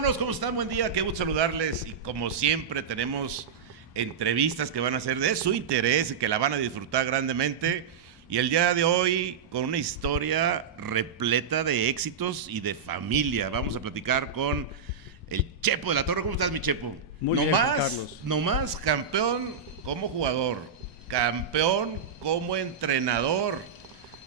hermanos? ¿Cómo están? Buen día, qué gusto saludarles. Y como siempre tenemos entrevistas que van a ser de su interés y que la van a disfrutar grandemente. Y el día de hoy con una historia repleta de éxitos y de familia. Vamos a platicar con el Chepo de la Torre. ¿Cómo estás, mi Chepo? Muy bien, Juan Carlos. No más campeón como jugador, campeón como entrenador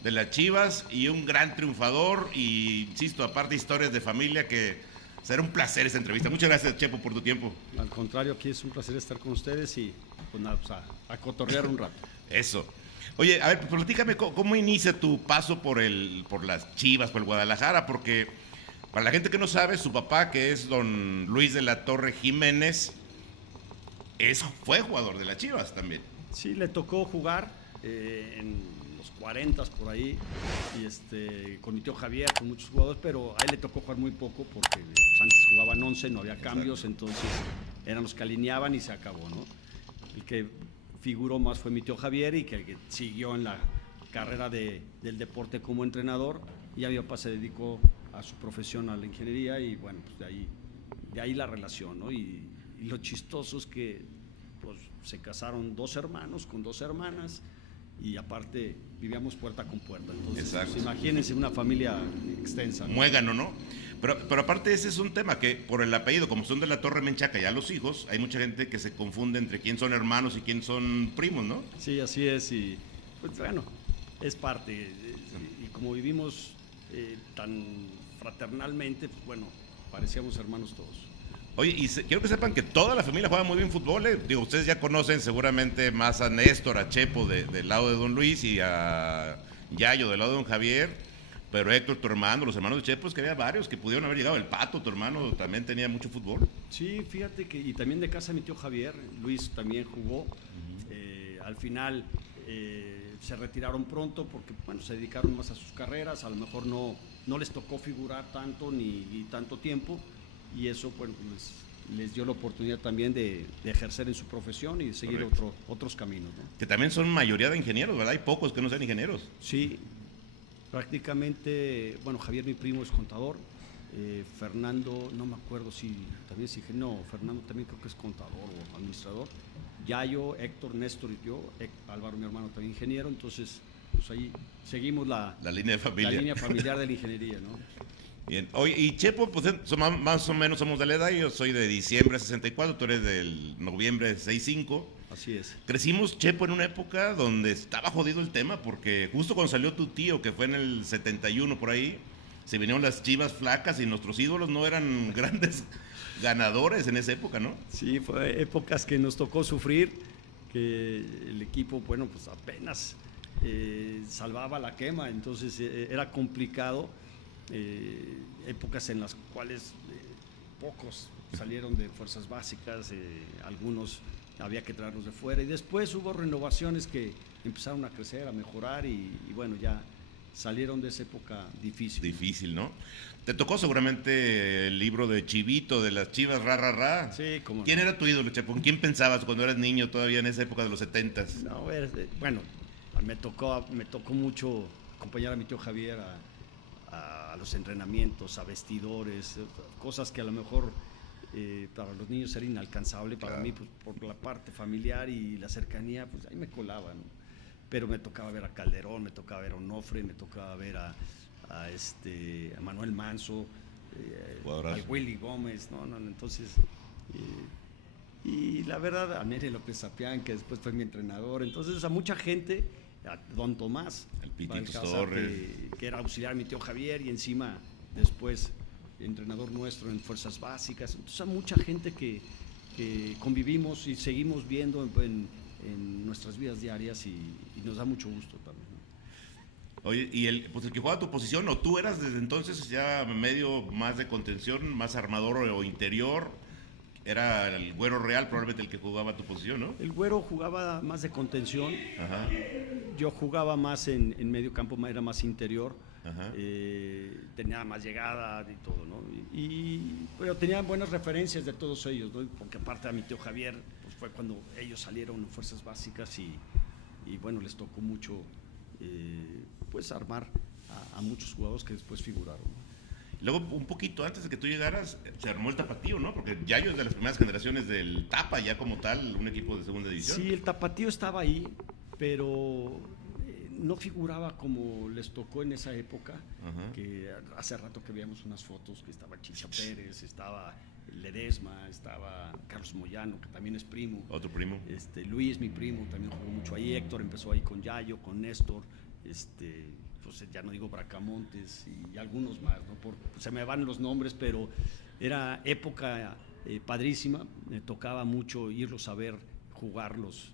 de las Chivas y un gran triunfador. Y insisto, aparte historias de familia que será un placer esta entrevista. Muchas gracias, Chepo, por tu tiempo. Al contrario, aquí es un placer estar con ustedes y pues nada, pues a cotorrear un rato. Eso. Oye, a ver, pues platícame cómo inicia tu paso por las Chivas, por el Guadalajara, porque para la gente que no sabe, su papá, que es don Luis de la Torre Jiménez, fue jugador de las Chivas también. Sí, le tocó jugar en los 40 por ahí, y con mi tío Javier, con muchos jugadores, pero a él le tocó jugar muy poco porque pues, antes jugaban 11, no había cambios, entonces eran los que alineaban y se acabó, ¿no? El que figuró más fue mi tío Javier y que siguió en la carrera del deporte como entrenador, y ya mi papá se dedicó a su profesión, a la ingeniería, y bueno, pues de ahí la relación, ¿no? Y lo chistoso es que pues, se casaron dos hermanos con dos hermanas, y aparte vivíamos puerta con puerta, entonces pues, imagínense una familia extensa, ¿no? Muégano, ¿no? Pero aparte ese es un tema que por el apellido, como son de la Torre Menchaca ya los hijos, hay mucha gente que se confunde entre quién son hermanos y quién son primos, ¿no? Sí, así es, y pues bueno, es parte, y como vivimos tan fraternalmente, pues bueno, parecíamos hermanos todos. Oye, y quiero que sepan que toda la familia juega muy bien fútbol. Digo, ustedes ya conocen seguramente más a Néstor, a Chepo del lado de don Luis y a Yayo del lado de don Javier. Pero Héctor, tu hermano, los hermanos de Chepo, es que había varios que pudieron haber llegado. El Pato, tu hermano, también tenía mucho fútbol. Sí, fíjate que, y también de casa mi tío Javier, Luis también jugó. Al final se retiraron pronto porque, bueno, se dedicaron más a sus carreras, a lo mejor no les tocó figurar tanto ni tanto tiempo, y eso, bueno, les dio la oportunidad también de ejercer en su profesión y de seguir otros caminos, ¿no? Que también son mayoría de ingenieros, ¿verdad? Hay pocos que no sean ingenieros. Sí, prácticamente, bueno, Javier, mi primo, es contador. Fernando, no me acuerdo si también es ingeniero, no, Fernando también creo que es contador o administrador. Yayo, Héctor, Néstor y yo, Álvaro, mi hermano, también ingeniero, entonces pues ahí seguimos la línea de familia. La línea familiar de la ingeniería, ¿no? Bien. Oye, y Chepo, pues más o menos somos de la edad. Yo soy de diciembre 64, tú eres del noviembre 65. Así es. Crecimos, Chepo, en una época donde estaba jodido el tema, porque justo cuando salió tu tío, que fue en el 71 por ahí, se vinieron las Chivas flacas y nuestros ídolos no eran grandes ganadores en esa época, ¿no? Sí, fue épocas que nos tocó sufrir, que el equipo, bueno, pues apenas salvaba la quema, entonces era complicado. Épocas en las cuales pocos salieron de fuerzas básicas, algunos había que traerlos de fuera, y después hubo renovaciones que empezaron a crecer, a mejorar, y bueno, ya salieron de esa época difícil. Difícil, ¿no? Te tocó seguramente el libro de Chivito, de las Chivas, ra, ra, ra. Sí, como ¿Quién era tu ídolo, Chepo? ¿En quién pensabas cuando eras niño todavía en esa época de los 70s? No, bueno, me tocó mucho acompañar a mi tío Javier a los entrenamientos, a vestidores, cosas que a lo mejor para los niños era inalcanzable, para mí pues, por la parte familiar y la cercanía, pues ahí me colaba, ¿no? Pero me tocaba ver a Calderón, me tocaba ver a Onofre, me tocaba ver a Manuel Manso, a Willy Gómez, ¿no? Entonces, y la verdad, a Nere López Sapián, que después fue mi entrenador, entonces a mucha gente, a Don Tomás, el Pitito Torres, que era auxiliar de mi tío Javier, y encima después entrenador nuestro en fuerzas básicas, entonces a mucha gente que convivimos y seguimos viendo en nuestras vidas diarias, y nos da mucho gusto también, ¿no? Oye, y el que juega tu posición, o tú eras desde entonces ya medio más de contención, más armador o interior, era el Güero Real probablemente el que jugaba tu posición, ¿no? El Güero jugaba más de contención. Ajá. Yo jugaba más en medio campo, era más interior. Ajá. Tenía más llegada y todo, ¿no? Pero tenía buenas referencias de todos ellos, ¿no? Porque aparte a mi tío Javier, pues fue cuando ellos salieron en fuerzas básicas, y bueno, les tocó mucho pues armar a muchos jugadores que después figuraron, ¿no? Luego, un poquito antes de que tú llegaras, se armó el Tapatío, ¿no? Porque Yayo es de las primeras generaciones del Tapa, ya como tal, un equipo de segunda división. Sí, el Tapatío estaba ahí, pero no figuraba como les tocó en esa época. Ajá. Que hace rato que veíamos unas fotos que estaba Chicha Pérez, estaba Ledesma, estaba Carlos Moyano, que también es primo. Otro primo. Luis, mi primo, también jugó mucho ahí. Héctor empezó ahí con Yayo, con Néstor, pues ya no digo Bracamontes y algunos más, ¿no? Se me van los nombres, pero era época padrísima. Me tocaba mucho irlos a ver, jugar los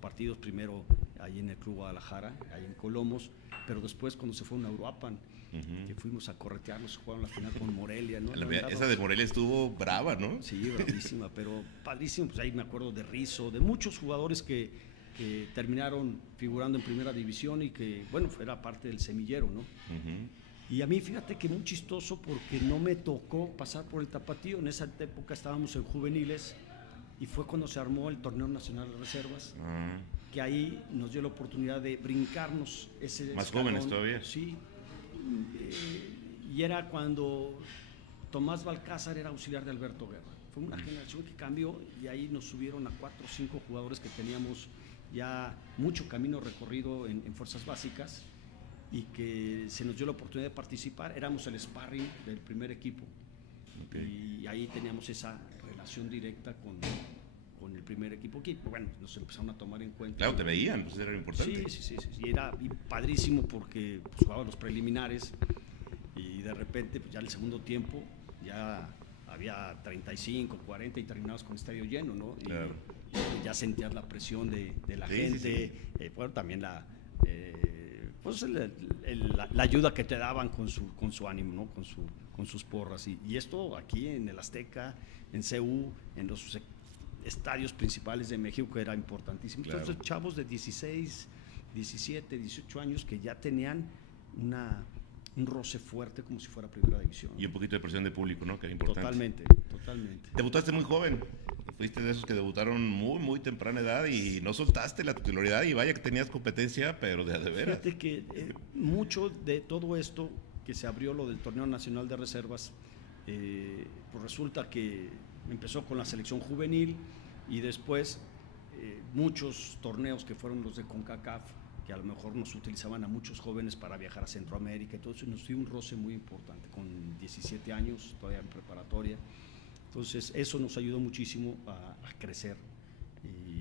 partidos primero ahí en el Club Guadalajara, ahí en Colomos, pero después cuando se fueron a Uruapan, que fuimos a corretearlos, jugaron la final con Morelia, ¿no? Esa de Morelia estuvo brava, ¿no? Sí, bravísima, pero padrísimo. Pues ahí me acuerdo de Rizzo, de muchos jugadores que terminaron figurando en primera división y que, bueno, era parte del semillero, ¿no? Y a mí, fíjate que muy chistoso porque no me tocó pasar por el Tapatío. En esa época estábamos en juveniles y fue cuando se armó el Torneo Nacional de Reservas, que ahí nos dio la oportunidad de brincarnos ese Más escalón. jóvenes todavía. Sí, y era cuando Tomás Balcázar era auxiliar de Alberto Guerra. Fue una generación que cambió y ahí nos subieron a 4 o 5 jugadores que teníamos ya mucho camino recorrido en fuerzas básicas y que se nos dio la oportunidad de participar. Éramos el sparring del primer equipo. Y ahí teníamos esa relación directa con el primer equipo, que bueno, nos empezaron a tomar en cuenta. Claro, te veían, pues era importante. Sí, y era padrísimo porque pues, jugaba los preliminares y de repente pues, ya el segundo tiempo ya había 35, 40 y terminabas con estadio lleno, ¿no? Claro. Y ya sentías la presión de la gente, bueno, también pues la ayuda que te daban con su ánimo, ¿no? Con sus porras. Y esto aquí en el Azteca, en CU, en los estadios principales de México, que era importantísimo. Claro. Entonces, chavos de 16, 17, 18 años que ya tenían un roce fuerte como si fuera primera división. Y un poquito de presión de público, ¿no? Que era importante. Totalmente. Debutaste muy joven. Fuiste de esos que debutaron muy, muy temprana edad y no soltaste la titularidad y vaya que tenías competencia, pero de veras. Fíjate que mucho de todo esto que se abrió lo del Torneo Nacional de Reservas, pues resulta que empezó con la selección juvenil y después muchos torneos que fueron los de CONCACAF, que a lo mejor nos utilizaban a muchos jóvenes para viajar a Centroamérica y todo eso, nos dio un roce muy importante, con 17 años, todavía en preparatoria. Entonces eso nos ayudó muchísimo a crecer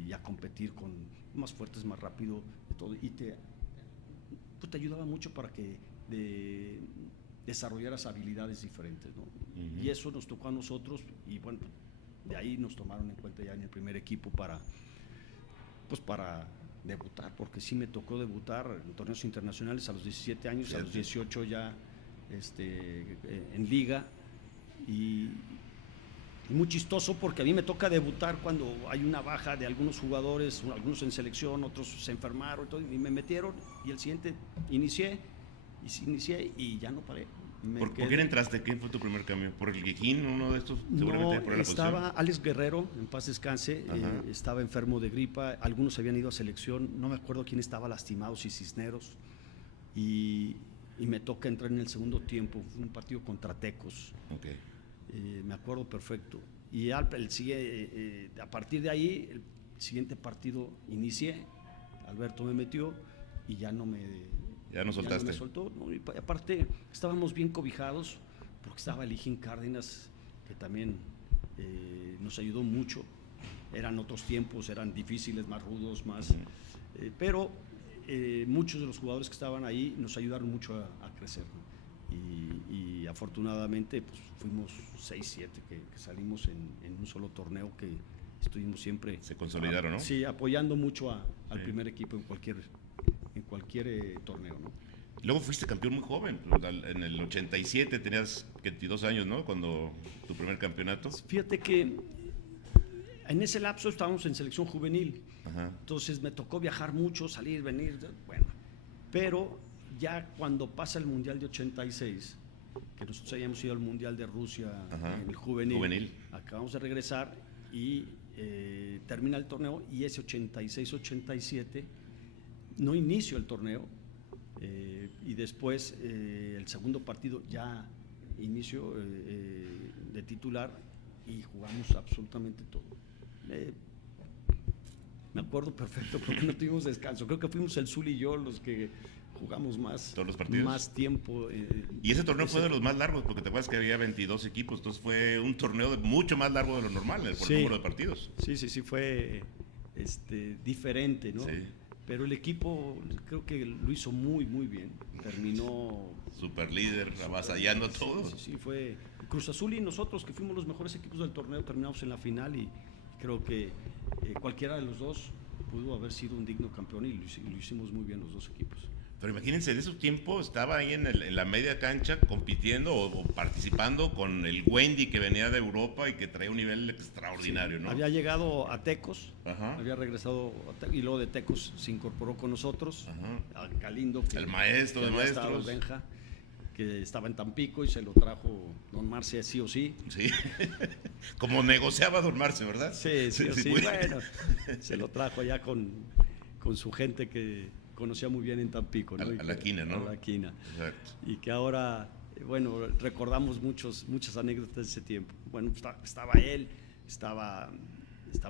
y a competir con más fuertes, más rápido, de todo, y te ayudaba mucho para que desarrollaras habilidades diferentes, ¿no? Y eso nos tocó a nosotros y bueno, de ahí nos tomaron en cuenta ya en el primer equipo para debutar, porque sí me tocó debutar en torneos internacionales a los 17 años, a los 18 ya en liga y muy chistoso porque a mí me toca debutar cuando hay una baja de algunos jugadores, algunos en selección, otros se enfermaron y me metieron y el siguiente inicié y ya no paré. ¿Por quién entraste? ¿Quién fue tu primer cambio? ¿Por el Guijín, uno de estos? Seguramente por la estaba Alex Guerrero, en paz descanse, estaba enfermo de gripa, algunos habían ido a selección, no me acuerdo quién estaba lastimado, si Cisneros, y me toca entrar en el segundo tiempo, fue un partido contra Tecos. Okay. Me acuerdo perfecto. Y a partir de ahí, el siguiente partido inicié, Alberto me metió y ya no soltaste. Ya no me soltó, ¿no? Y aparte, estábamos bien cobijados, porque estaba el Hijín Cárdenas, que también nos ayudó mucho. Eran otros tiempos, eran difíciles, más rudos, más... pero muchos de los jugadores que estaban ahí nos ayudaron mucho a crecer, ¿no? Y afortunadamente pues, fuimos 6, 7 que salimos en un solo torneo, que estuvimos siempre... Se consolidaron, ¿no? Sí, apoyando mucho al primer equipo en cualquier torneo, ¿no? Luego fuiste campeón muy joven, en el 87 tenías 22 años, ¿no? Cuando tu primer campeonato. Fíjate que en ese lapso estábamos en selección juvenil, entonces me tocó viajar mucho, salir, venir, bueno, pero ya cuando pasa el Mundial de 86, que nosotros habíamos ido al Mundial de Rusia en el juvenil, acabamos de regresar y termina el torneo, y ese 86-87 no inicio el torneo, y después el segundo partido ya inicio de titular y jugamos absolutamente todo. Me acuerdo perfecto porque no tuvimos descanso. Creo que fuimos el Zuli y yo los que jugamos todos los partidos, más tiempo. Y ese torneo fue de los más largos, porque te acuerdas que había 22 equipos, entonces fue un torneo mucho más largo de lo normal por el número de partidos. Sí, fue diferente, ¿no? Sí. Pero el equipo creo que lo hizo muy, muy bien. Terminó super líder, avasallando a todos. Sí, fue Cruz Azul y nosotros, que fuimos los mejores equipos del torneo, terminamos en la final y creo que cualquiera de los dos pudo haber sido un digno campeón y lo hicimos muy bien los dos equipos. Pero imagínense, en ese tiempo estaba ahí en la media cancha compitiendo o participando con el Wendy que venía de Europa y que traía un nivel extraordinario, ¿no? Había llegado a Tecos, Ajá. había regresado y luego de Tecos se incorporó con nosotros. Ajá. A Galindo, el maestro de maestros, Benja, que estaba en Tampico y se lo trajo don Marce sí o sí. Sí, como negociaba don Marce, ¿verdad? Sí, bueno, se lo trajo allá con su gente que conocía muy bien en Tampico, ¿no? A la quina, ¿no? A la quina. Exacto. Y que ahora, bueno, recordamos muchas anécdotas de ese tiempo. Bueno, estaba él, estaba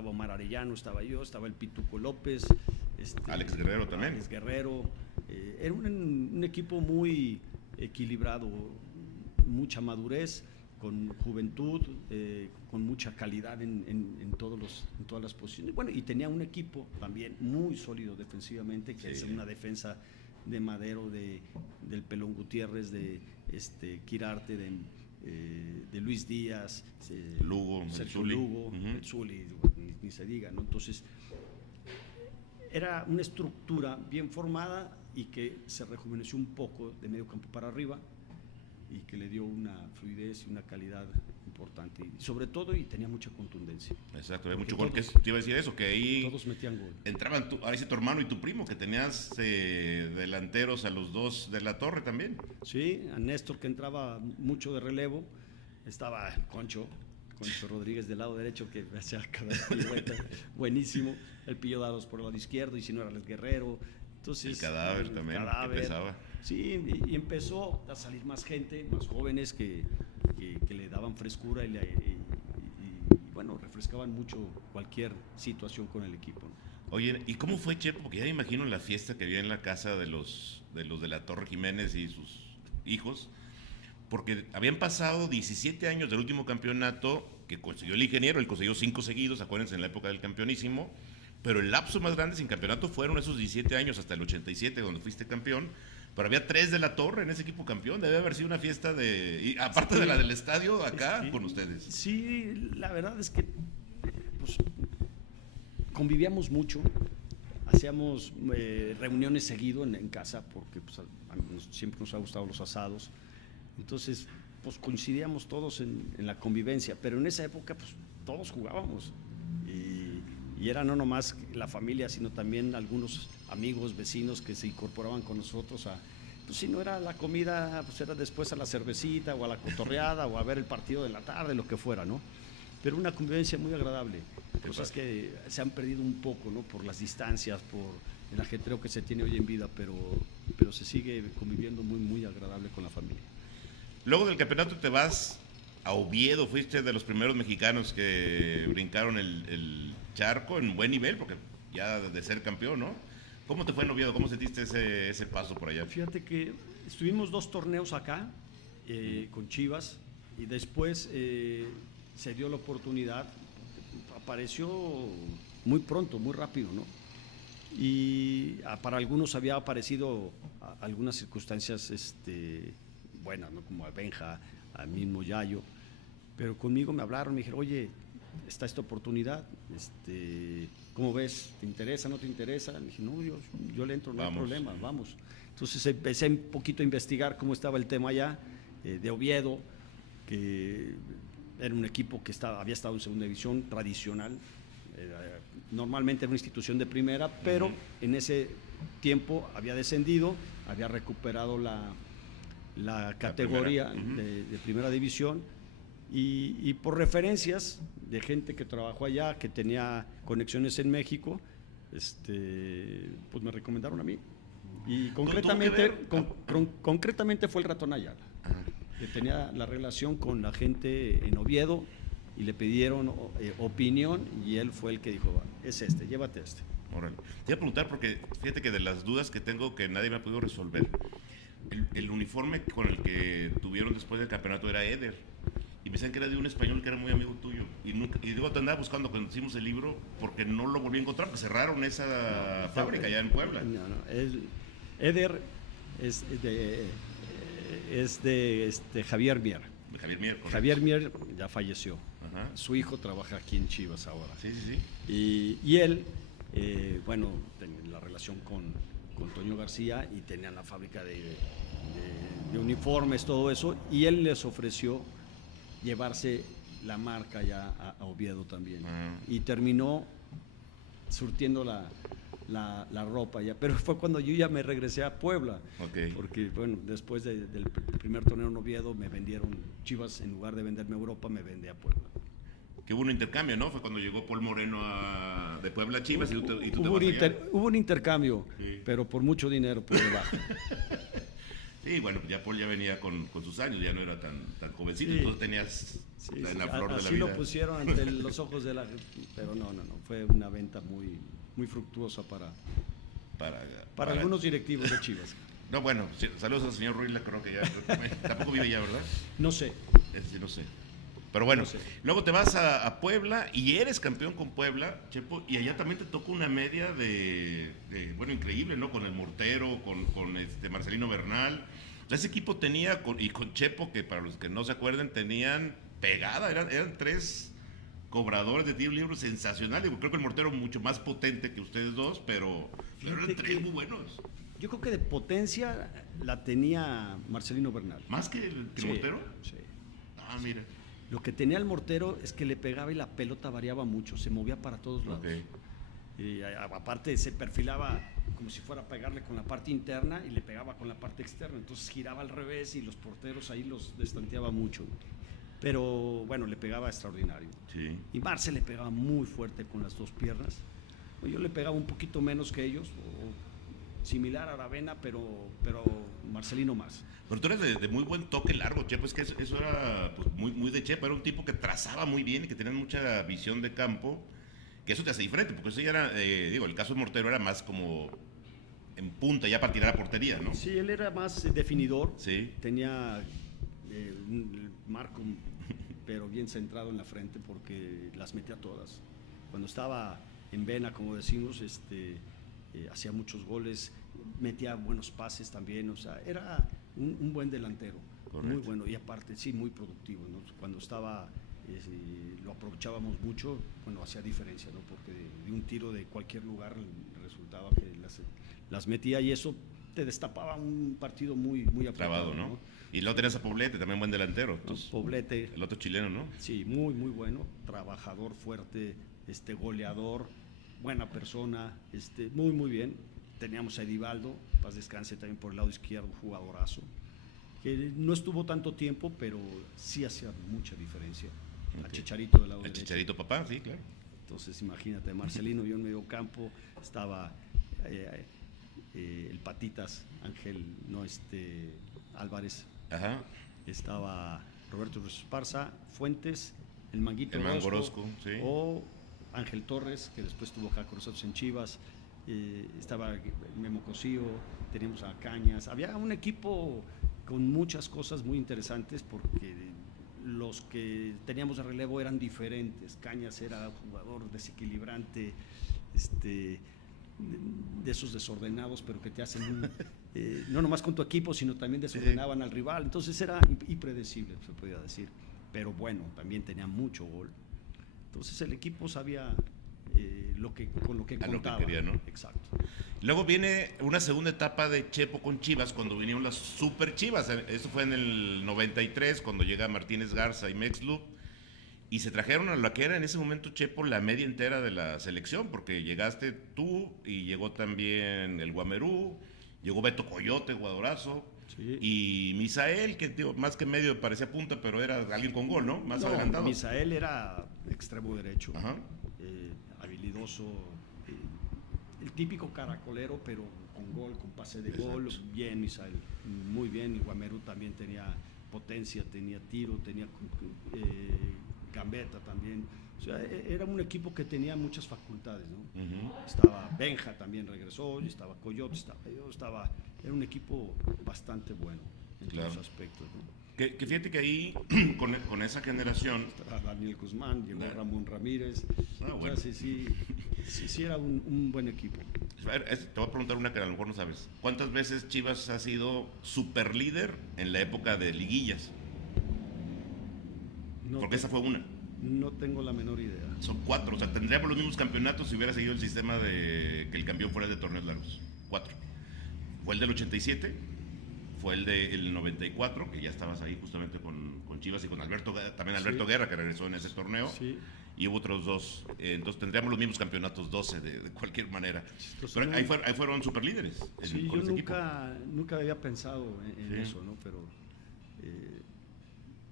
Omar Arellano, estaba yo, estaba el Pituco López. Alex Guerrero también. Alex Guerrero. Era un equipo muy equilibrado, mucha madurez, con juventud, con mucha calidad en todas las posiciones. Bueno, y tenía un equipo también muy sólido defensivamente, que es una defensa de Madero, del Pelón Gutiérrez, de Quirarte, de Luis Díaz, Lugo, Sergio el Zuli. Lugo, el Zuli, ni se diga, ¿no? Entonces, era una estructura bien formada y que se rejuveneció un poco de medio campo para arriba, y que le dio una fluidez y una calidad importante, y sobre todo, y tenía mucha contundencia. Exacto, había mucho gol. Te iba a decir eso, que ahí todos metían gol. Entraban ahí tu hermano y tu primo, que tenías delanteros a los dos de la Torre también. Sí, a Néstor, que entraba mucho de relevo, estaba Concho Rodríguez del lado derecho, que hacía cada pirueta buenísimo, el Pillo Dados por el lado izquierdo, y si no era Alex Guerrero. Entonces, el Cadáver también, que pesaba. Sí, y empezó a salir más gente, más jóvenes que le daban frescura y bueno, refrescaban mucho cualquier situación con el equipo, ¿no? Oye, ¿y cómo fue, Chepo? Porque ya me imagino la fiesta que había en la casa de los de la Torre Jiménez y sus hijos, porque habían pasado 17 años del último campeonato que consiguió el ingeniero. Él consiguió 5 seguidos, acuérdense, en la época del campeonísimo. Pero el lapso más grande sin campeonato fueron esos 17 años hasta el 87, donde fuiste campeón. Pero había 3 de la Torre en ese equipo campeón. Debe haber sido una fiesta y aparte de la del estadio, acá con ustedes. Sí, la verdad es que pues, convivíamos mucho. Hacíamos reuniones seguido en casa, porque pues, siempre nos ha gustado los asados. Entonces, pues coincidíamos todos en la convivencia. Pero en esa época, pues todos jugábamos. Y era no nomás la familia, sino también algunos amigos, vecinos que se incorporaban con nosotros pues si no era la comida, pues era después a la cervecita o a la cotorreada o a ver el partido de la tarde, lo que fuera, ¿no? Pero una convivencia muy agradable, cosas que se han perdido un poco, ¿no? Por las distancias, por el ajetreo que se tiene hoy en vida, pero se sigue conviviendo muy, muy agradable con la familia. Luego del campeonato te vas a Oviedo, fuiste de los primeros mexicanos que brincaron el charco en buen nivel, porque ya de ser campeón, ¿no? ¿Cómo te fue en Oviedo? ¿Cómo sentiste ese paso por allá? Fíjate que estuvimos 2 torneos acá con Chivas, y después se dio la oportunidad, apareció muy pronto, muy rápido, ¿no? Y para algunos había aparecido algunas circunstancias buenas, ¿no? Como a Benja, al mismo Yayo, pero conmigo me hablaron, me dijeron, oye, está esta oportunidad, ¿cómo ves? ¿Te interesa, no te interesa? Le dije, no, yo le entro, no hay problema, vamos. Entonces empecé un poquito a investigar cómo estaba el tema allá, de Oviedo, que era un equipo que había estado en segunda división tradicional, normalmente era una institución de primera, pero en ese tiempo había descendido, había recuperado la categoría de primera división, y por referencias de gente que trabajó allá, que tenía conexiones en México, pues me recomendaron a mí, y concretamente fue el Ratón Ayala. que tenía la relación con la gente en Oviedo y le pidieron opinión y él fue el que dijo, es este, llévate este. Órale. Te iba a preguntar porque fíjate que de las dudas que tengo que nadie me ha podido resolver, el uniforme con el que tuvieron después del campeonato era Eder. Y me decían que era de un español que era muy amigo tuyo. Y digo, te andaba buscando cuando hicimos el libro porque no lo volví a encontrar, porque cerraron esa fábrica allá en Puebla. No, Eder es de Javier Mier. De Javier Mier, correcto. Javier Mier ya falleció. Ajá. Su hijo trabaja aquí en Chivas ahora. Sí, sí, sí. Y él, bueno, tenía la relación con Toño García y tenían la fábrica de uniformes, todo eso. Y él les ofreció llevarse la marca ya a Oviedo también. Y terminó surtiendo la ropa ya, pero fue cuando yo ya me regresé a Puebla, porque bueno, después del primer torneo en Oviedo me vendieron Chivas, en lugar de venderme a Europa me vendí a Puebla. Que hubo un intercambio, ¿no? Fue cuando llegó Paul Moreno de Puebla a Chivas y tú te hubo un intercambio, sí. Pero por mucho dinero por debajo. Sí, bueno, ya Paul ya venía con sus años, ya no era tan jovencito, sí. Entonces tenías en la flor de la vida. Así lo pusieron ante los ojos de la... Pero no, fue una venta muy fructuosa para algunos directivos de Chivas. No, bueno, saludos al señor Ruiz, creo que ya tampoco vive ya, ¿verdad? No sé. No sé. Pero bueno, no sé. Luego te vas a Puebla y eres campeón con Puebla, Chepo, y allá también te toca una media bueno, increíble, ¿no? Con el Mortero, con Marcelino Bernal. O sea, ese equipo tenía, y con Chepo, que para los que no se acuerden, tenían pegada, eran tres cobradores de tiro libre sensacionales. Creo que el Mortero mucho más potente que ustedes dos, pero eran tres muy buenos. Yo creo que de potencia la tenía Marcelino Bernal. ¿Más que el Mortero? Sí. Ah, mira. Lo que tenía el Mortero es que le pegaba y la pelota variaba mucho, se movía para todos lados. Okay. Y aparte se perfilaba como si fuera a pegarle con la parte interna y le pegaba con la parte externa, entonces giraba al revés y los porteros ahí los destanteaba mucho. Pero bueno, le pegaba extraordinario. Sí. Y Marce le pegaba muy fuerte con las dos piernas. Yo le pegaba un poquito menos que ellos, similar a Aravena, pero Marcelino más. Pero tú eres de muy buen toque largo, Chepo, es que eso era pues, muy de Chepo, era un tipo que trazaba muy bien y que tenía mucha visión de campo, que eso te hace diferente, porque eso ya era, el caso de Mortero era más como en punta, ya para tirar a portería, ¿no? Sí, él era más definidor, sí. Tenía un marco, pero bien centrado en la frente, porque las metía todas. Cuando estaba en vena, como decimos, hacía muchos goles, metía buenos pases también, o sea, era un buen delantero. Correcto. Muy bueno y aparte sí muy productivo, ¿no? Cuando estaba lo aprovechábamos mucho, bueno, hacía diferencia, ¿no? Porque de un tiro de cualquier lugar resultaba que las metía y eso te destapaba un partido muy apretado, trabado, ¿no? Y luego tenías a Poblete, también buen delantero. Entonces, Poblete, el otro chileno, ¿no? Sí, muy bueno, trabajador, fuerte, goleador, buena persona, muy bien. Teníamos a Edivaldo, paz descanse, también por el lado izquierdo, jugadorazo, que no estuvo tanto tiempo, pero sí hacía mucha diferencia. Okay. A Chicharito del lado derecho. Chicharito papá, sí, claro. Entonces imagínate, Marcelino, yo en medio campo, estaba el Patitas, Ángel, Álvarez. Ajá. Estaba Roberto Esparza, Fuentes, el Manguito Orozco, sí. O Ángel Torres, que después estuvo acá con nosotros en Chivas. Estaba Memo Cosío, teníamos a Cañas. Había un equipo con muchas cosas muy interesantes porque los que teníamos de relevo eran diferentes. Cañas era un jugador desequilibrante, de esos desordenados, pero que te hacen no nomás con tu equipo, sino también desordenaban al rival. Entonces era impredecible, se podía decir. Pero bueno, también tenía mucho gol. Entonces el equipo sabía con lo que contaba. Lo que quería, ¿no? Exacto. Luego viene una segunda etapa de Chepo con Chivas, cuando vinieron las Super Chivas. Eso fue en el 93, cuando llega Martínez Garza y Mexlup. Y se trajeron a lo que era en ese momento, Chepo, la media entera de la selección, porque llegaste tú y llegó también el Guamerú, llegó Beto Coyote, jugadorazo, sí. Y Misael, que más que medio parecía punta, pero era alguien con gol, ¿no? Más adelantado. Misael era extremo derecho. Ajá. Habilidoso, el típico caracolero, pero con gol, con pase de gol. Bien, Misael, muy bien. Y Guamerú también tenía potencia, tenía tiro, tenía gambeta también. O sea, era un equipo que tenía muchas facultades, ¿no? Estaba Benja, también regresó, y estaba Coyote, estaba yo, era un equipo bastante bueno en todos los aspectos, ¿no? Que fíjate que ahí, con esa generación... Estaba Daniel Guzmán, llegó Ramón Ramírez. Bueno. O sea, sí era un buen equipo. A ver, te voy a preguntar una que a lo mejor no sabes. ¿Cuántas veces Chivas ha sido superlíder en la época de liguillas? Porque esa fue una. No tengo la menor idea. Son 4, o sea, tendríamos los mismos campeonatos si hubiera seguido el sistema de que el campeón fuera de torneos largos. 4. Fue el del 87, fue el del 94, que ya estabas ahí justamente con Chivas y con Alberto Guerra, que regresó en ese torneo. Sí. Y hubo otros 2. Entonces tendríamos los mismos campeonatos, 12 de cualquier manera. Pero ahí fueron superlíderes. Sí, yo nunca había pensado en eso, ¿no? Pero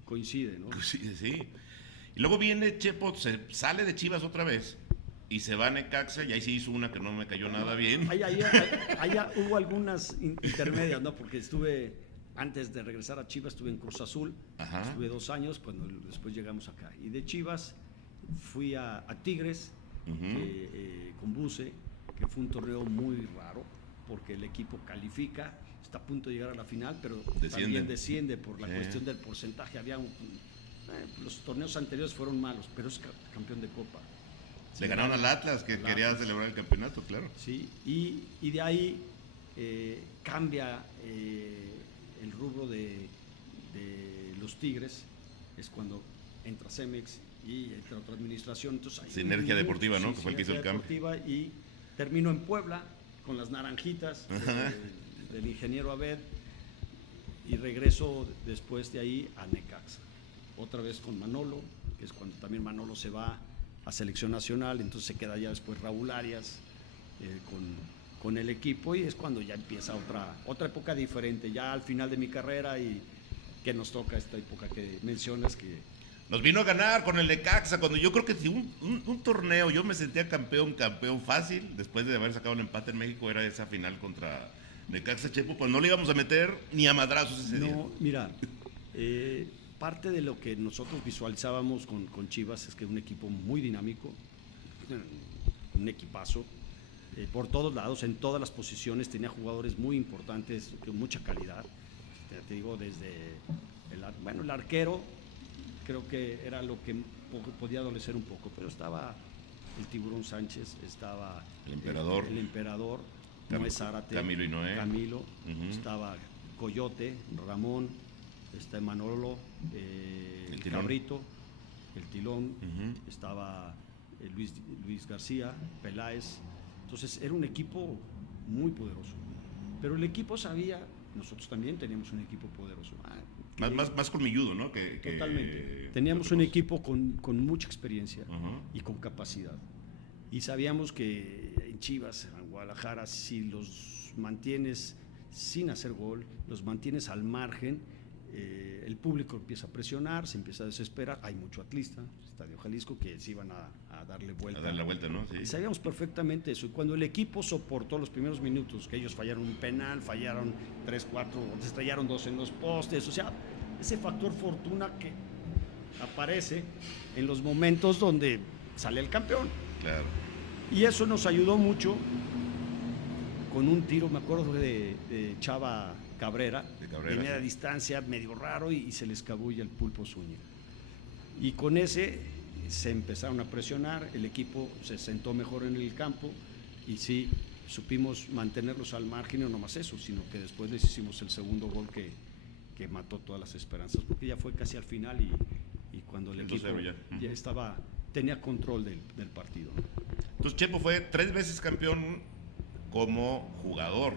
coincide, ¿no? Sí. Y luego viene Chepo, se sale de Chivas otra vez y se va a Necaxa, y ahí sí hizo una que no me cayó nada bien. Allá hubo algunas intermedias, ¿no? Porque antes de regresar a Chivas, estuve en Cruz Azul. Ajá. Estuve 2 años, cuando después llegamos acá. Y de Chivas fui a Tigres, con Buce, que fue un torneo muy raro, porque el equipo califica, está a punto de llegar a la final, pero también desciende por la cuestión del porcentaje. Los torneos anteriores fueron malos, pero es campeón de Copa. Le ganaron al Atlas, que quería celebrar el campeonato, claro. Sí, y de ahí cambia el rubro de los Tigres, es cuando entra Cemex y entra otra administración. Entonces, Sinergia Deportiva, ¿no? Que fue el que hizo el cambio. Y termino en Puebla con las Naranjitas del ingeniero Abed, y regreso después de ahí a Necaxa. Otra vez con Manolo, que es cuando también Manolo se va a selección nacional, entonces se queda ya después Raúl Arias con el equipo, y es cuando ya empieza otra época diferente, ya al final de mi carrera, y que nos toca esta época que mencionas, que nos vino a ganar con el Necaxa, cuando yo creo que si un torneo yo me sentía campeón fácil, después de haber sacado el empate en México, era esa final contra Necaxa. Chepo, pues no le íbamos a meter ni a madrazos ese día. No, mira, parte de lo que nosotros visualizábamos con Chivas es que es un equipo muy dinámico, un equipazo, por todos lados, en todas las posiciones, tenía jugadores muy importantes, con mucha calidad. Te digo, desde el arquero, creo que era lo que podía adolecer un poco, pero estaba el Tiburón Sánchez, estaba el Emperador, Noé Zárate, Camilo y Noé. Estaba Coyote, Ramón, está Manolo, el Cabrito, el Tilón, estaba Luis García, Peláez. Entonces era un equipo muy poderoso, pero el equipo sabía, nosotros también teníamos un equipo poderoso. Más colmilludo, ¿no? Totalmente. Teníamos un equipo con mucha experiencia y con capacidad. Y sabíamos que en Chivas, en Guadalajara, si los mantienes sin hacer gol, los mantienes al margen, el público empieza a presionar, se empieza a desesperar. Hay mucho atlista, Estadio Jalisco, que se iban a darle vuelta. A dar la vuelta, ¿no? Sí. Y sabíamos perfectamente eso. Y cuando el equipo soportó los primeros minutos, que ellos fallaron un penal, fallaron 3, 4, estrellaron 2 en los postes, o sea, ese factor fortuna que aparece en los momentos donde sale el campeón. Claro. Y eso nos ayudó mucho con un tiro, me acuerdo, de Chava Cabrera, de media distancia, medio raro, y se le escabulla el Pulpo Zúñiga. Y con ese se empezaron a presionar, el equipo se sentó mejor en el campo, y sí, supimos mantenerlos al margen, y no nomás eso, sino que después les hicimos el segundo gol que mató todas las esperanzas, porque ya fue casi al final, y cuando el equipo ya tenía control del partido, ¿no? Entonces Chepo fue 3 veces campeón como jugador.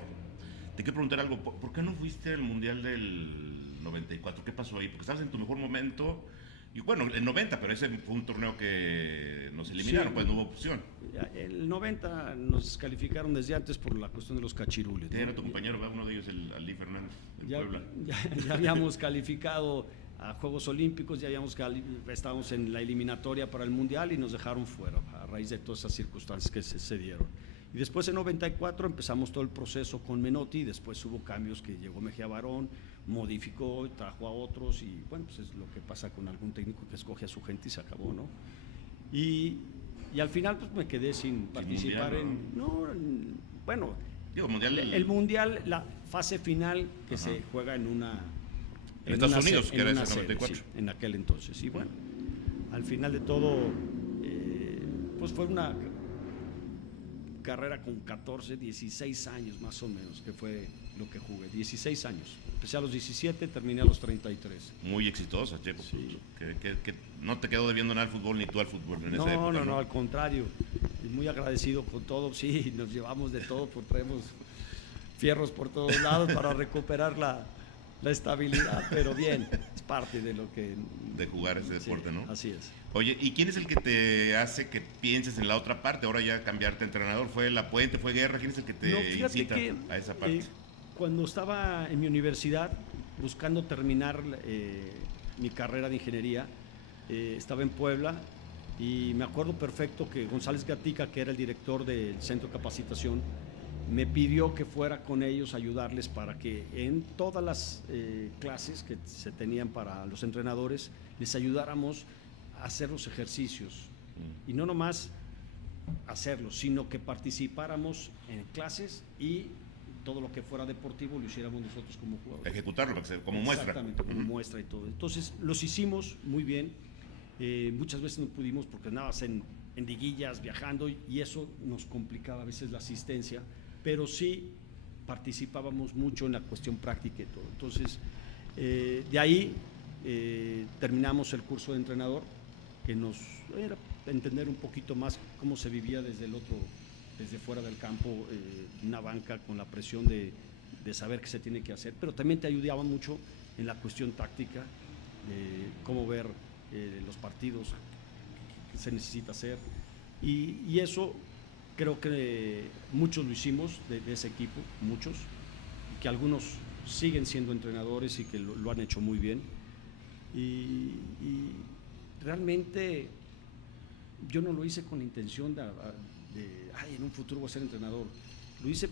Te quiero preguntar algo, ¿por qué no fuiste al Mundial del 94? ¿Qué pasó ahí? Porque estabas en tu mejor momento, y bueno, el 90, pero ese fue un torneo que nos eliminaron, sí, pues no hubo opción. El 90 nos calificaron desde antes por la cuestión de los cachirules, ¿no? Era tu compañero, uno de ellos, el Ali Fernández, de Puebla. Ya habíamos calificado a Juegos Olímpicos, estábamos en la eliminatoria para el Mundial, y nos dejaron fuera a raíz de todas esas circunstancias que se dieron. Y después en 94 empezamos todo el proceso con Menotti, y después hubo cambios, que llegó Mejía Barón, modificó, trajo a otros y bueno, pues es lo que pasa con algún técnico que escoge a su gente y se acabó, ¿no? Y al final pues me quedé sin participar bueno, digo, mundial, el mundial, la fase final que se juega en Estados Unidos, que era ese 94. Sí, en aquel entonces. Y bueno, al final de todo, pues fue una carrera con 14, 16 años más o menos, que fue lo que jugué, 16 años. Empecé a los 17, terminé a los 33. Muy exitosa, Checo. Sí. Que no te quedó debiendo nada al fútbol ni tú al fútbol en esa época. No, al contrario. Y muy agradecido con todo. Sí, nos llevamos de todo, porque traemos fierros por todos lados para recuperar la estabilidad, pero bien, es parte de lo que... De jugar ese deporte, sí, ¿no? Así es. Oye, ¿y quién es el que te hace que pienses en la otra parte? Ahora ya cambiarte de entrenador, ¿fue La Puente, fue Guerra? ¿Quién es el que te incita a esa parte? Cuando estaba en mi universidad, buscando terminar mi carrera de ingeniería, estaba en Puebla y me acuerdo perfecto que González Gatica, que era el director del centro de capacitación, me pidió que fuera con ellos a ayudarles para que en todas las clases que se tenían para los entrenadores, les ayudáramos a hacer los ejercicios. Y no nomás hacerlos, sino que participáramos en clases y todo lo que fuera deportivo lo hiciéramos nosotros como jugadores. Ejecutarlo, como muestra. Exactamente, como muestra y todo. Entonces, los hicimos muy bien. Muchas veces no pudimos porque andabas en liguillas, viajando, y eso nos complicaba a veces la asistencia, pero sí participábamos mucho en la cuestión práctica y todo. Entonces, de ahí terminamos el curso de entrenador, que nos era entender un poquito más cómo se vivía desde fuera del campo, una banca con la presión de saber qué se tiene que hacer, pero también te ayudaba mucho en la cuestión táctica, cómo ver los partidos, qué se necesita hacer, y eso creo que muchos lo hicimos de ese equipo, muchos, que algunos siguen siendo entrenadores y que lo han hecho muy bien, y realmente yo no lo hice con la intención de en un futuro voy a ser entrenador. Lo hice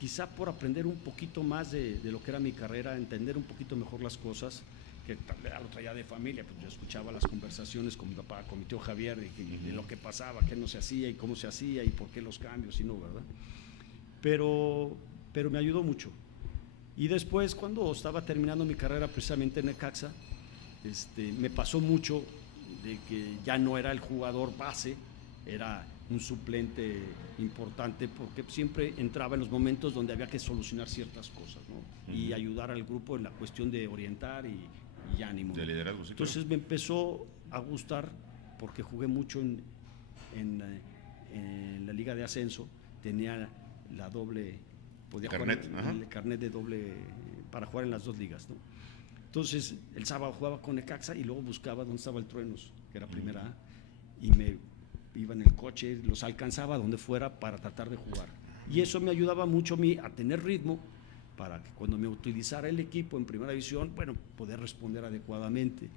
quizá por aprender un poquito más de lo que era mi carrera, entender un poquito mejor las cosas, que lo traía de familia, pues yo escuchaba las conversaciones con mi papá, con mi tío Javier, de lo que pasaba, qué no se hacía y cómo se hacía y por qué los cambios y no, ¿verdad? Pero me ayudó mucho. Y después, cuando estaba terminando mi carrera precisamente en Necaxa, me pasó mucho de que ya no era el jugador base, era un suplente importante, porque siempre entraba en los momentos donde había que solucionar ciertas cosas, ¿no? Y ayudar al grupo en la cuestión de orientar y ánimo. De liderazgo, sí. Entonces claro. me empezó a gustar porque jugué mucho en la Liga de Ascenso, tenía la doble, podía Carnet, jugar el carnet de doble para jugar en las dos ligas, ¿no? Entonces el sábado jugaba con Necaxa y luego buscaba dónde estaba el Truenos, que era primera A, y me iba en el coche, los alcanzaba donde fuera para tratar de jugar. Y eso me ayudaba mucho a mí a tener ritmo para que cuando me utilizara el equipo en primera división, bueno, poder responder adecuadamente.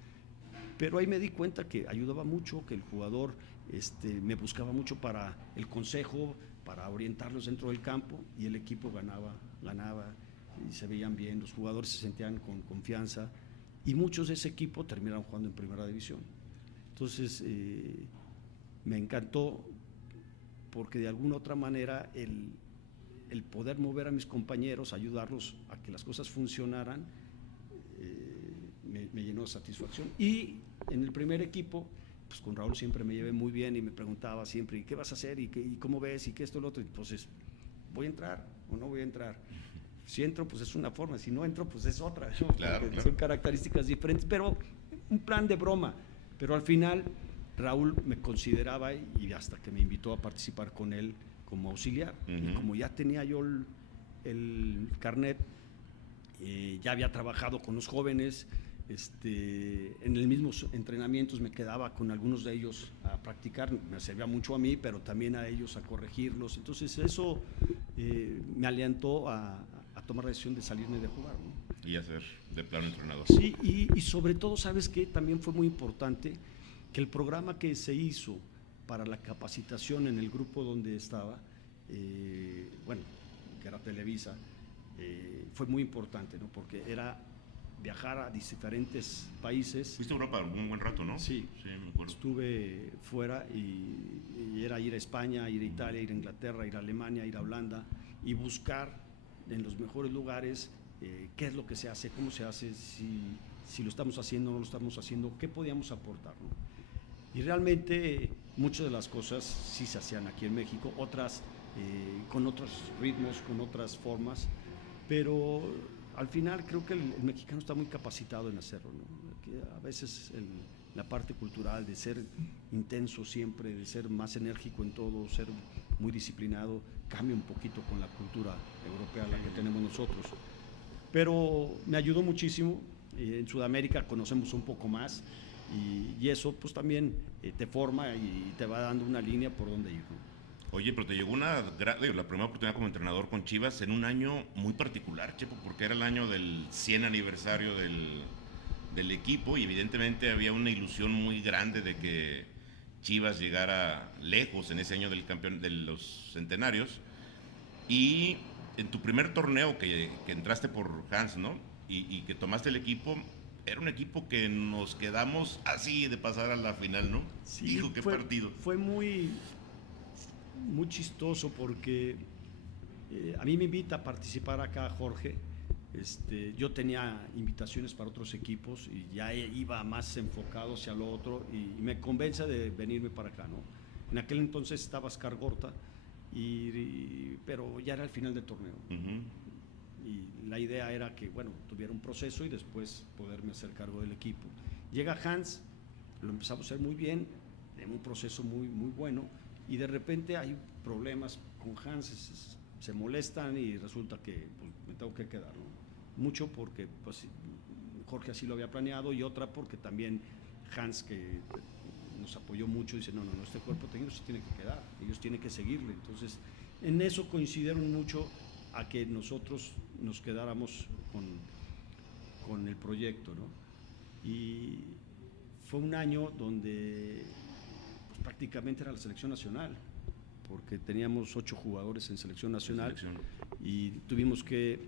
Pero ahí me di cuenta que ayudaba mucho, que el jugador me buscaba mucho para el consejo, para orientarlos dentro del campo, y el equipo ganaba y se veían bien, los jugadores se sentían con confianza, y muchos de ese equipo terminaron jugando en primera división. Entonces, me encantó porque de alguna otra manera el poder mover a mis compañeros, ayudarlos a que las cosas funcionaran, me llenó de satisfacción. Y en el primer equipo, pues con Raúl siempre me llevé muy bien y me preguntaba siempre, ¿y qué vas a hacer? ¿Y cómo ves? ¿Y qué esto y lo otro? Entonces, ¿voy a entrar o no voy a entrar? Si entro, pues es una forma, si no entro, pues es otra, ¿no? Claro. Son características diferentes, pero un plan de broma. Pero al final Raúl me consideraba, y hasta que me invitó a participar con él como auxiliar. Y como ya tenía yo el carnet, ya había trabajado con los jóvenes, en el mismo entrenamientos me quedaba con algunos de ellos a practicar, me servía mucho a mí, pero también a ellos a corregirlos. Entonces eso me alentó a tomar la decisión de salirme de jugar, ¿no? Y hacer de plano entrenador. Sí, y sobre todo, ¿sabes qué? También fue muy importante que el programa que se hizo para la capacitación en el grupo donde estaba, que era Televisa, fue muy importante, ¿no? Porque era viajar a diferentes países. Fuiste a Europa un buen rato, ¿no? Sí, me acuerdo. Estuve fuera y era ir a España, ir a Italia, ir a Inglaterra, ir a Alemania, ir a Holanda y buscar en los mejores lugares qué es lo que se hace, cómo se hace, si lo estamos haciendo o no lo estamos haciendo, qué podíamos aportar, ¿no? Y realmente muchas de las cosas sí se hacían aquí en México, otras con otros ritmos, con otras formas, pero al final creo que el mexicano está muy capacitado en hacerlo, ¿no? Que a veces la parte cultural de ser intenso siempre, de ser más enérgico en todo, ser muy disciplinado, cambia un poquito con la cultura europea la que tenemos nosotros. Pero me ayudó muchísimo. En Sudamérica conocemos un poco más y eso pues también te forma y te va dando una línea por donde ir, ¿no? Oye, pero te llegó la primera oportunidad como entrenador con Chivas en un año muy particular, Chepo, porque era el año del 100 aniversario del equipo y evidentemente había una ilusión muy grande de que Chivas llegara lejos en ese año del campeón de los centenarios. Y en tu primer torneo que entraste por Hans, ¿no? Y que tomaste el equipo, era un equipo que nos quedamos así de pasar a la final, ¿no? Sí, Hijo, qué partido. Fue muy chistoso porque a mí me invita a participar acá Jorge. Yo tenía invitaciones para otros equipos y ya iba más enfocado hacia lo otro y me convence de venirme para acá, ¿no? En aquel entonces estaba Oscar Gorta, pero ya era el final del torneo. Y la idea era que, bueno, tuviera un proceso y después poderme hacer cargo del equipo. Llega Hans, lo empezamos a hacer muy bien, en un proceso muy, muy bueno, y de repente hay problemas con Hans, se molestan y resulta que pues, me tengo que quedar, ¿no? Mucho porque pues, Jorge así lo había planeado y otra porque también Hans, que nos apoyó mucho, dice, no, este cuerpo técnico se tiene que quedar, ellos tienen que seguirle. Entonces, en eso coincidieron mucho a que nosotros nos quedáramos con el proyecto, ¿no? Y fue un año donde pues, prácticamente era la selección nacional, porque teníamos 8 jugadores en selección nacional y tuvimos que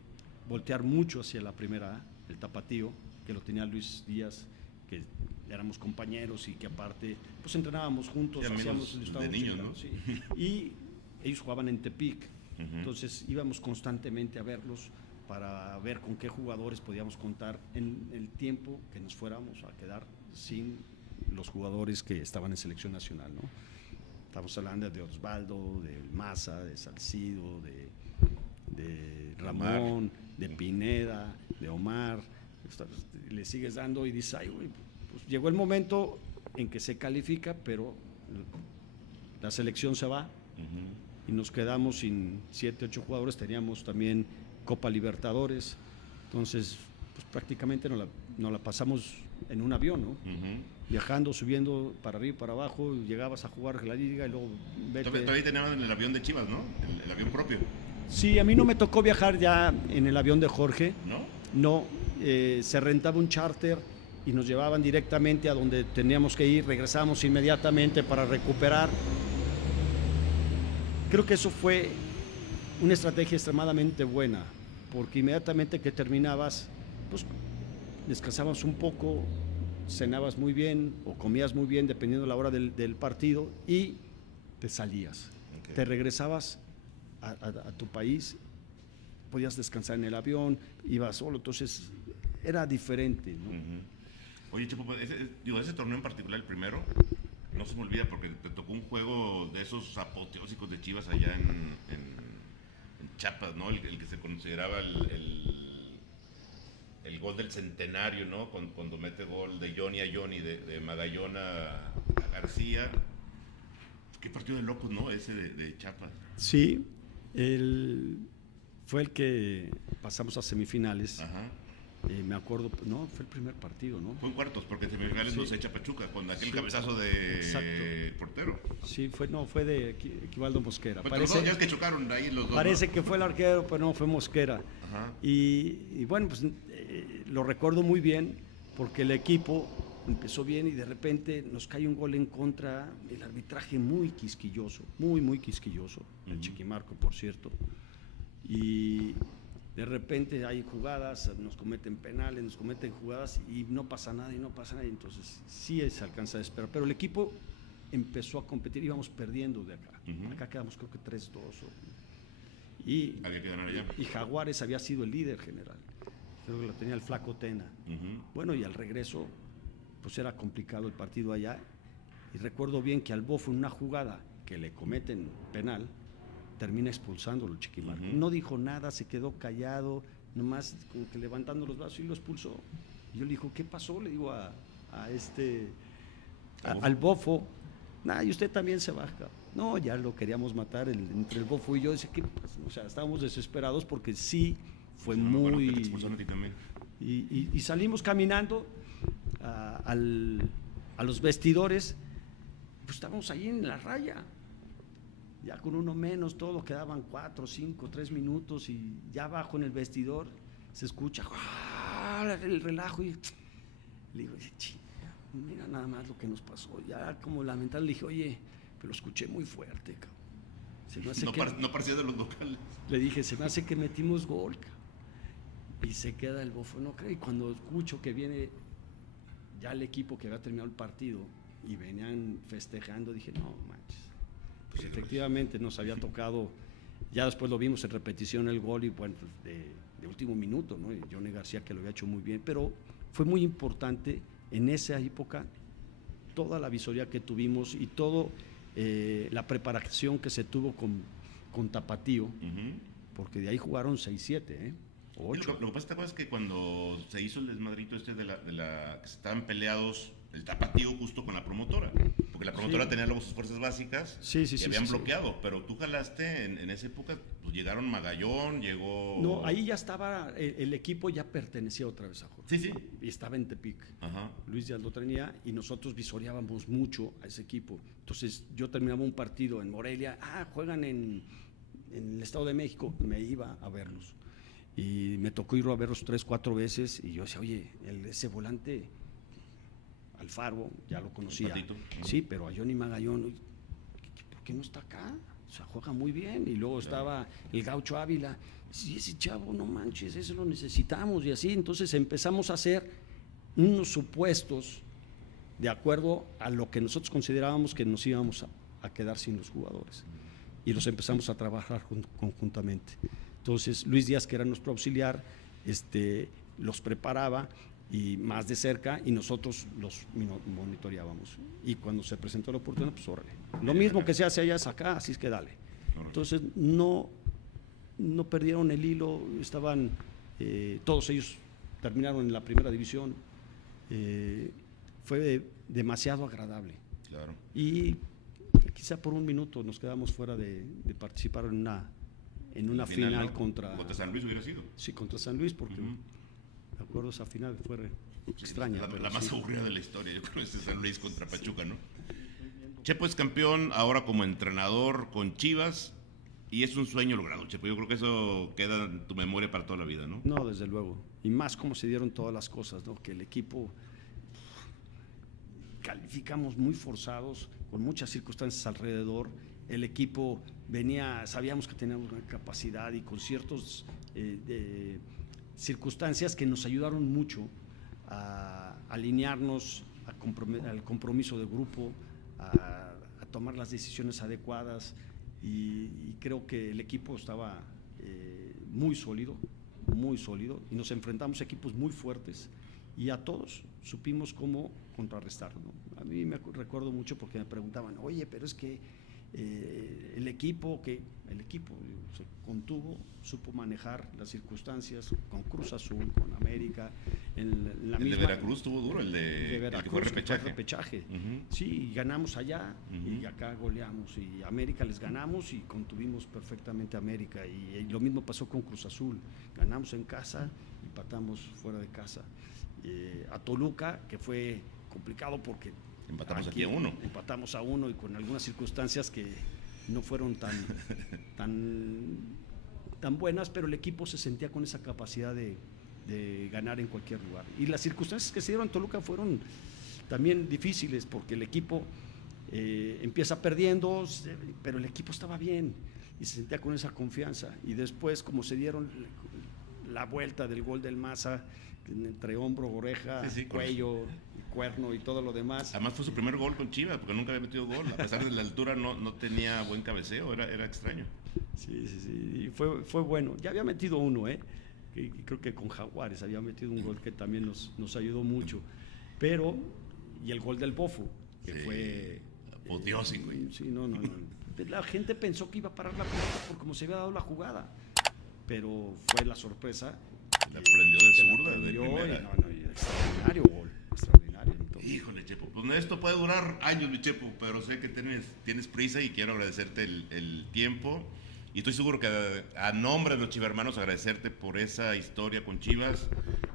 voltear mucho hacia la primera A, el tapatío, que lo tenía Luis Díaz, que éramos compañeros y que aparte pues entrenábamos juntos, hacíamos de niños, ¿no? Sí. Y ellos jugaban en Tepic, entonces íbamos constantemente a verlos para ver con qué jugadores podíamos contar en el tiempo que nos fuéramos a quedar sin los jugadores que estaban en selección nacional, ¿no? Estamos hablando de Osvaldo, de Maza, de Salcido, de Ramón, de Pineda, de Omar. Le sigues dando y dices, ay, güey, pues llegó el momento en que se califica, pero la selección se va y nos quedamos sin 7, 8 jugadores. Teníamos también Copa Libertadores, entonces pues prácticamente nos la pasamos en un avión, ¿no? Viajando, subiendo para arriba y para abajo, llegabas a jugar la liga y luego vete. Todavía tenían el avión de Chivas, ¿no? El avión propio. Sí, a mí no me tocó viajar ya en el avión de Jorge. ¿No? No, se rentaba un charter y nos llevaban directamente a donde teníamos que ir, regresábamos inmediatamente para recuperar. Creo que eso fue una estrategia extremadamente buena, porque inmediatamente que terminabas, pues descansabas un poco, cenabas muy bien o comías muy bien dependiendo de la hora del partido y te salías, te regresabas a tu país, podías descansar en el avión, ibas solo, entonces era diferente, ¿no? Oye, Chepo, ese torneo en particular, el primero, no se me olvida porque te tocó un juego de esos apoteósicos de Chivas allá en Chiapas, ¿no? El que se consideraba el gol del centenario, ¿no? Cuando mete gol de Johnny a Johnny, de Magallón a García. Qué partido de locos, ¿no? Ese de Chiapas. Sí, fue el que pasamos a semifinales. Ajá. Me acuerdo, no, fue el primer partido, ¿no? Fue en cuartos, porque en semifinales Sí. nos echa Pachuca, con aquel cabezazo de portero. Sí, fue de Equivaldo Mosquera. Pues los dos, ya es que chocaron ahí los dos. Parece que fue el arquero, pero no, fue Mosquera. Ajá. Y bueno, pues lo recuerdo muy bien, porque el equipo empezó bien y de repente nos cae un gol en contra, el arbitraje muy quisquilloso, muy quisquilloso, el Chiquimarco, por cierto. Y De repente hay jugadas, nos cometen penales, nos cometen jugadas y no pasa nada, entonces sí se alcanza a esperar, pero el equipo empezó a competir, íbamos perdiendo de acá, acá quedamos creo que 3-2 había que ganar allá. Y Jaguares había sido el líder general, creo que lo tenía el Flaco Tena. Bueno, y al regreso pues era complicado el partido allá, y recuerdo bien que al Bofo en una jugada que le cometen penal termina expulsándolo el Chiquimarco. No dijo nada, se quedó callado, nomás como que levantando los brazos y lo expulsó. Y yo le digo, ¿qué pasó? Le digo al Bofo, y usted también se baja. No, ya lo queríamos matar entre el Bofo y yo. Dice, o sea, estábamos desesperados porque sí fue muy... Te expulsaron a ti también. Y salimos caminando a los vestidores, pues estábamos ahí en la raya. Ya con uno menos, todo, quedaban 4, 5, 3 minutos y ya abajo en el vestidor se escucha el relajo y le digo, mira nada más lo que nos pasó. Ya como lamentable le dije, oye, pero lo escuché muy fuerte, cabrón. No parecía de los locales. Le dije, se me hace que metimos gol, cabrón. Y se queda el Bofo, no creo. Y cuando escucho que viene ya el equipo que había terminado el partido y venían festejando, dije, no manches. Pues efectivamente nos había tocado, ya después lo vimos en repetición el gol y bueno, de último minuto, ¿no? Y Johnny García que lo había hecho muy bien, pero fue muy importante en esa época toda la visoría que tuvimos y todo la preparación que se tuvo con Tapatío, porque de ahí jugaron 6-7, 8. Lo que pasa, ¿te acuerdas que cuando se hizo el desmadrito de la que estaban peleados el Tapatío justo con la promotora? Porque la promotora tenía luego sus fuerzas básicas y habían bloqueado, pero tú jalaste en esa época, pues llegaron Magallón, llegó... No, ahí ya estaba, el equipo ya pertenecía otra vez a Jorge. Sí. Y estaba en Tepic. Luis Díaz lo tenía y nosotros visoreábamos mucho a ese equipo. Entonces yo terminaba un partido en Morelia, juegan en el Estado de México, me iba a verlos. Y me tocó ir a verlos 3, 4 veces y yo decía, oye, ese volante... Alfaro, ya lo conocía. Sí, pero a Johnny Magallón, ¿por qué no está acá? O sea, juega muy bien. Y luego estaba el Gaucho Ávila. Sí, ese chavo, no manches, ese lo necesitamos. Y así, entonces empezamos a hacer unos supuestos de acuerdo a lo que nosotros considerábamos que nos íbamos a quedar sin los jugadores. Y los empezamos a trabajar conjuntamente. Entonces, Luis Díaz, que era nuestro auxiliar, los preparaba y más de cerca y nosotros los monitoreábamos y cuando se presentó la oportunidad pues órale, lo mismo que se hace allá es acá, así es que dale. Entonces no perdieron el hilo, estaban todos ellos terminaron en la primera división, fue demasiado agradable. Claro. Y quizá por un minuto nos quedamos fuera de participar en una final, ¿no? Contra San Luis hubiera sido. Sí, contra San Luis porque me acuerdo esa final fue extraña. La más aburrida de la historia, yo creo, es San Luis contra Pachuca, ¿no? Chepo es campeón ahora como entrenador con Chivas y es un sueño logrado, Chepo. Yo creo que eso queda en tu memoria para toda la vida, ¿no? No, desde luego. Y más cómo se dieron todas las cosas, ¿no? Que el equipo calificamos muy forzados, con muchas circunstancias alrededor. El equipo sabíamos que teníamos una capacidad y con ciertos circunstancias que nos ayudaron mucho a alinearnos al compromiso de grupo, a tomar las decisiones adecuadas y creo que el equipo estaba muy sólido y nos enfrentamos a equipos muy fuertes y a todos supimos cómo contrarrestarlo, ¿no? A mí me recuerdo mucho porque me preguntaban, oye, pero es que el equipo se contuvo, supo manejar las circunstancias con Cruz Azul, con América, en la el misma, de Veracruz estuvo duro, el de Veracruz, el que fue repechaje. Sí, y ganamos allá y acá goleamos y América les ganamos y contuvimos perfectamente a América y lo mismo pasó con Cruz Azul, ganamos en casa y empatamos fuera de casa. A Toluca, que fue complicado porque empatamos aquí a 1. Empatamos a 1 y con algunas circunstancias que no fueron tan buenas, pero el equipo se sentía con esa capacidad de ganar en cualquier lugar. Y las circunstancias que se dieron en Toluca fueron también difíciles porque el equipo empieza perdiendo, pero el equipo estaba bien y se sentía con esa confianza. Y después, como se dieron la vuelta del gol del Maza, entre hombro, oreja, cuello, cuerno y todo lo demás. Además fue su primer gol con Chivas, porque nunca había metido gol. A pesar de la altura no tenía buen cabeceo, era extraño. Sí, y fue bueno. Ya había metido uno, y creo que con Jaguares había metido un gol que también nos ayudó mucho. Pero, y el gol del Bofo, que fue... apoteósico. Sí, no. La gente pensó que iba a parar la pelota por cómo se había dado la jugada, pero fue la sorpresa. La prendió de zurda, de primera. Extraordinario gol, extraordinario. Entonces. Híjole, Chepo, pues esto puede durar años, mi Chepo, pero sé que tienes prisa y quiero agradecerte el tiempo. Y estoy seguro que a nombre de los chivermanos agradecerte por esa historia con Chivas,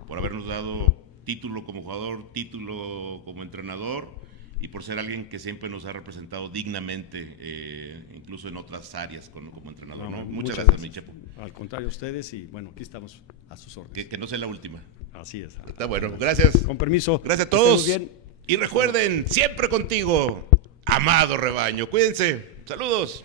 por habernos dado título como jugador, título como entrenador y por ser alguien que siempre nos ha representado dignamente, incluso en otras áreas como entrenador. ¿no? Muchas gracias, mi Chepo. Al contrario, ustedes, y bueno, aquí estamos a sus órdenes. Que no sea la última. Así es. Está bueno, gracias. Con permiso. Gracias a todos. Bien. Y recuerden, siempre contigo, amado rebaño. Cuídense. Saludos.